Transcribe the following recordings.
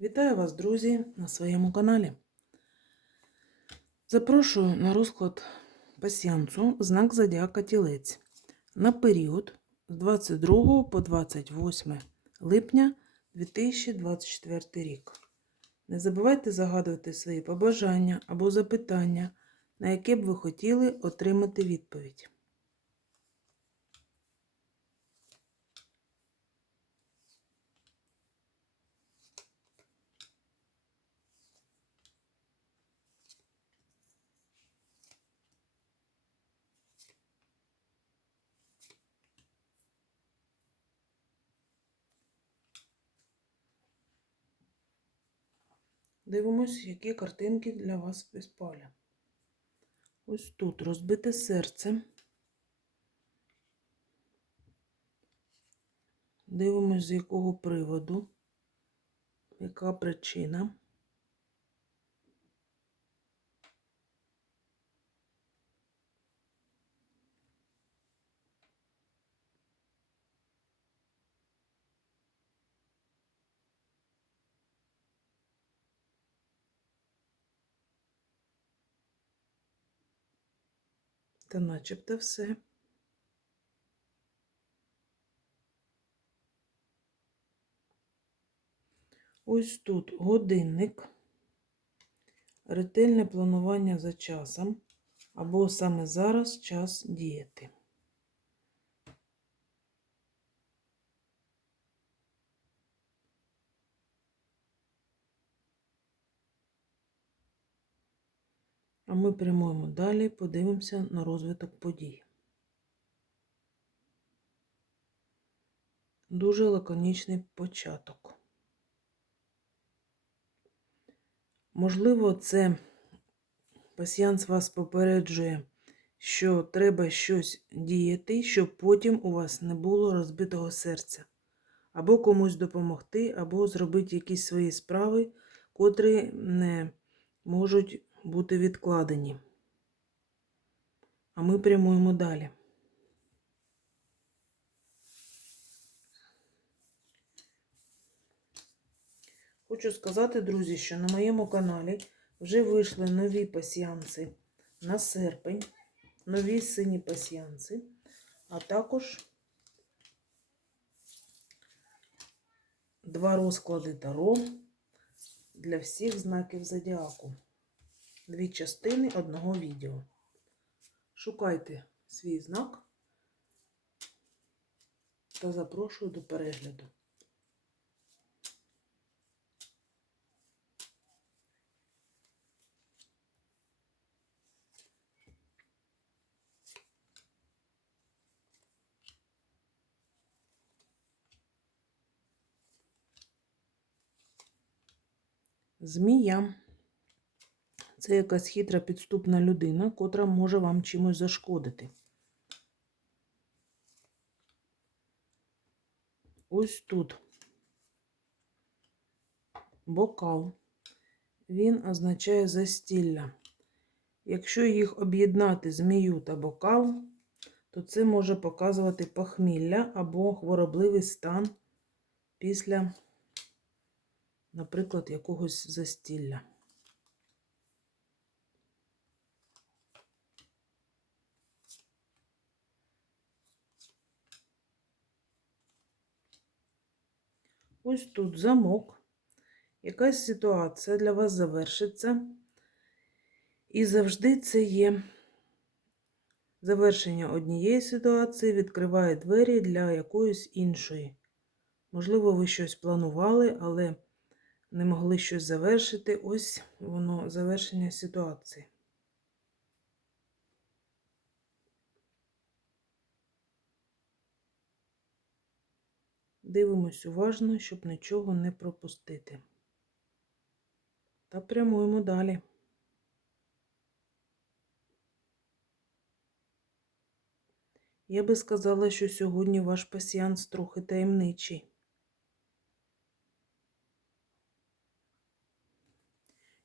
Вітаю вас, друзі, на своєму каналі. Запрошую на розклад пасіянцу знак Зодіака Тілець на період з 22 по 28 липня 2024 рік. Не забувайте загадувати свої побажання або запитання, на яке б ви хотіли отримати відповідь. Дивимось, які картинки для вас без поля. Ось тут розбите серце. Дивимось, з якого приводу, яка причина. Та начебто все. Ось тут годинник, ретельне планування за часом, або саме зараз час діяти. А ми прямуємо далі, подивимося на розвиток подій. Дуже лаконічний початок. Можливо, це пасіянс вас попереджує, що треба щось діяти, щоб потім у вас не було розбитого серця. Або комусь допомогти, або зробити якісь свої справи, котрі не можуть бути відкладені. А ми прямуємо далі. Хочу сказати, друзі, що на моєму каналі вже вийшли нові пасіянси на серпень, нові сині пасіянси, а також два розклади таро для всіх знаків зодіаку. Дві частини одного відео. Шукайте свій знак та запрошую до перегляду. Змія. Це якась хитра підступна людина, котра може вам чимось зашкодити. Ось тут бокал. Він означає застілля. Якщо їх об'єднати змію та бокал, то це може показувати похмілля або хворобливий стан після, наприклад, якогось застілля. Ось тут замок. Якась ситуація для вас завершиться. І завжди це є завершення однієї ситуації, відкриває двері для якоїсь іншої. Можливо, ви щось планували, але не могли щось завершити. Ось воно завершення ситуації. Дивимось уважно, щоб нічого не пропустити. Та прямуємо далі. Я би сказала, що сьогодні ваш пасіянс трохи таємничий.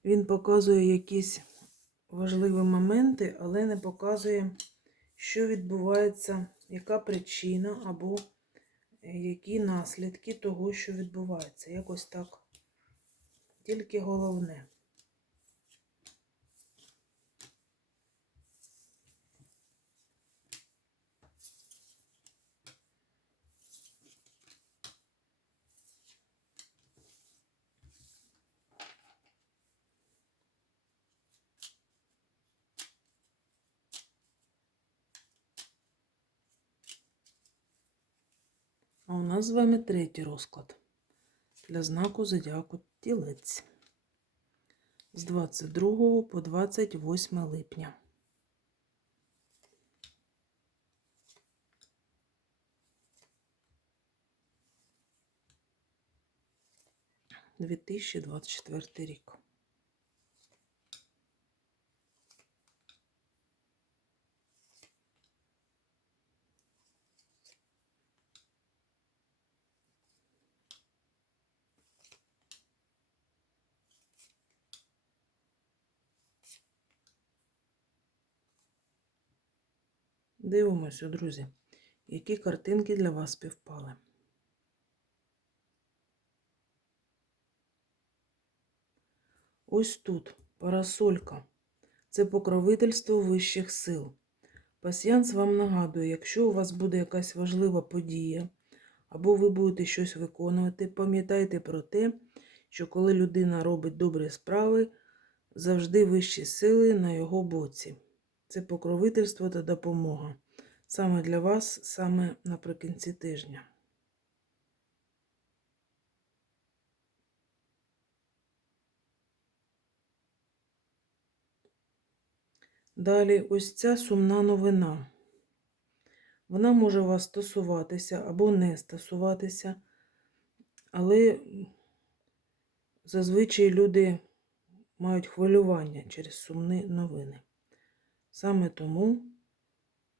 Він показує якісь важливі моменти, але не показує, що відбувається, яка причина або які наслідки того, що відбувається. Якось так тільки головне. А у нас з вами третій розклад для знаку зодіаку Тілець з 22 по 28 липня. Дві тисячі двадцять четвертий рік. Дивимося, друзі, які картинки для вас співпали. Ось тут парасолька. Це покровительство вищих сил. Пасіянс вам нагадує, якщо у вас буде якась важлива подія, або ви будете щось виконувати, пам'ятайте про те, що коли людина робить добрі справи, завжди вищі сили на його боці. Це покровительство та допомога. Саме для вас, саме наприкінці тижня. Далі ось ця сумна новина. Вона може вас стосуватися або не стосуватися, але зазвичай люди мають хвилювання через сумні новини. Саме тому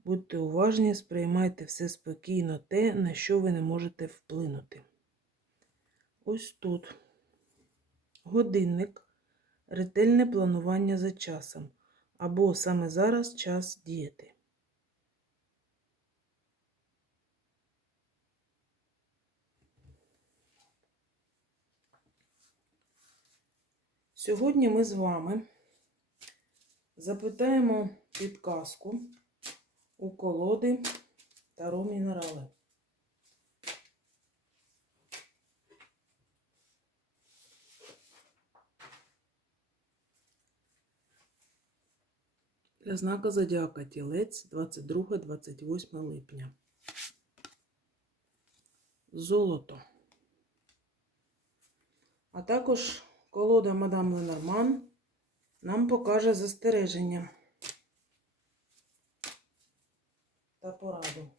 будьте уважні, сприймайте все спокійно те, на що ви не можете вплинути. Ось тут годинник, ретельне планування за часом, або саме зараз час діяти. Сьогодні ми з вами запитаємо підказку у колоди Таро Мінерали. Для знака Зодіака Тілець 22-28 липня. Золото. А також колода Мадам Ленорман нам покаже застереження та пораду.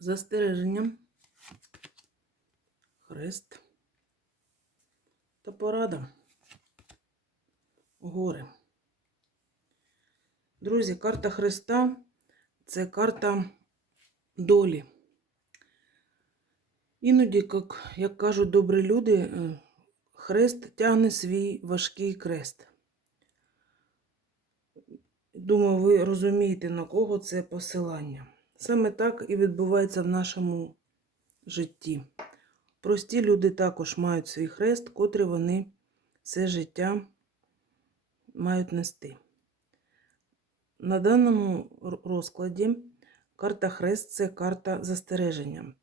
Застереження, хрест та порада. Гори. Друзі, карта Христа це карта долі. Іноді, як, як кажуть добрі люди, е, хрест тягне свій важкий крест. Думаю, ви розумієте, на кого це посилання. Саме так і відбувається в нашому житті. Прості люди також мають свій хрест, котрий вони все життя мають нести. На даному розкладі карта Хрест це карта застереження.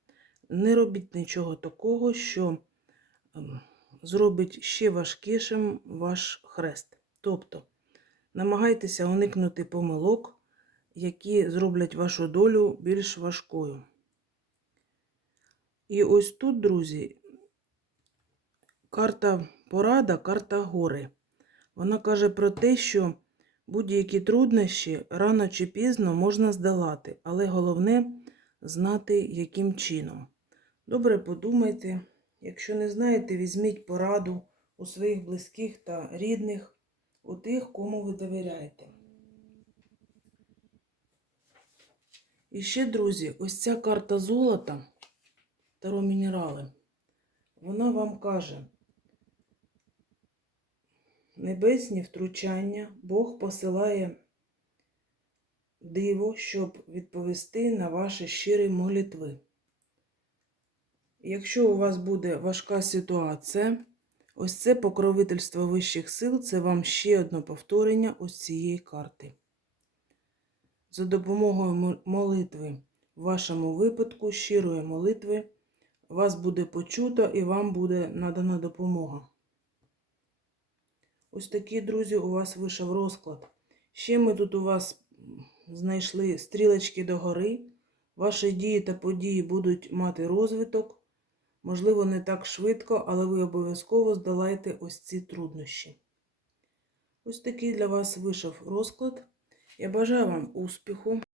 Не робіть нічого такого, що ем, зробить ще важкішим ваш хрест. Тобто намагайтеся уникнути помилок, які зроблять вашу долю більш важкою. І ось тут, друзі, карта порада, карта гори. Вона каже про те, що будь-які труднощі рано чи пізно можна здолати, але головне знати, яким чином. Добре подумайте, якщо не знаєте, візьміть пораду у своїх близьких та рідних, у тих, кому ви довіряєте. І ще, друзі, ось ця карта золота Таро мінерали, вона вам каже, небесні втручання Бог посилає диво, щоб відповісти на ваші щирі молитви. Якщо у вас буде важка ситуація, ось це покровительство вищих сил, це вам ще одне повторення ось цієї карти. За допомогою молитви, в вашому випадку, щирої молитви, вас буде почуто і вам буде надана допомога. Ось такий, друзі, у вас вийшов розклад. Ще ми тут у вас знайшли стрілочки догори. Ваші дії та події будуть мати розвиток. Можливо, не так швидко, але ви обов'язково здолаєте ось ці труднощі. Ось такий для вас вийшов розклад. Я бажаю вам успіху.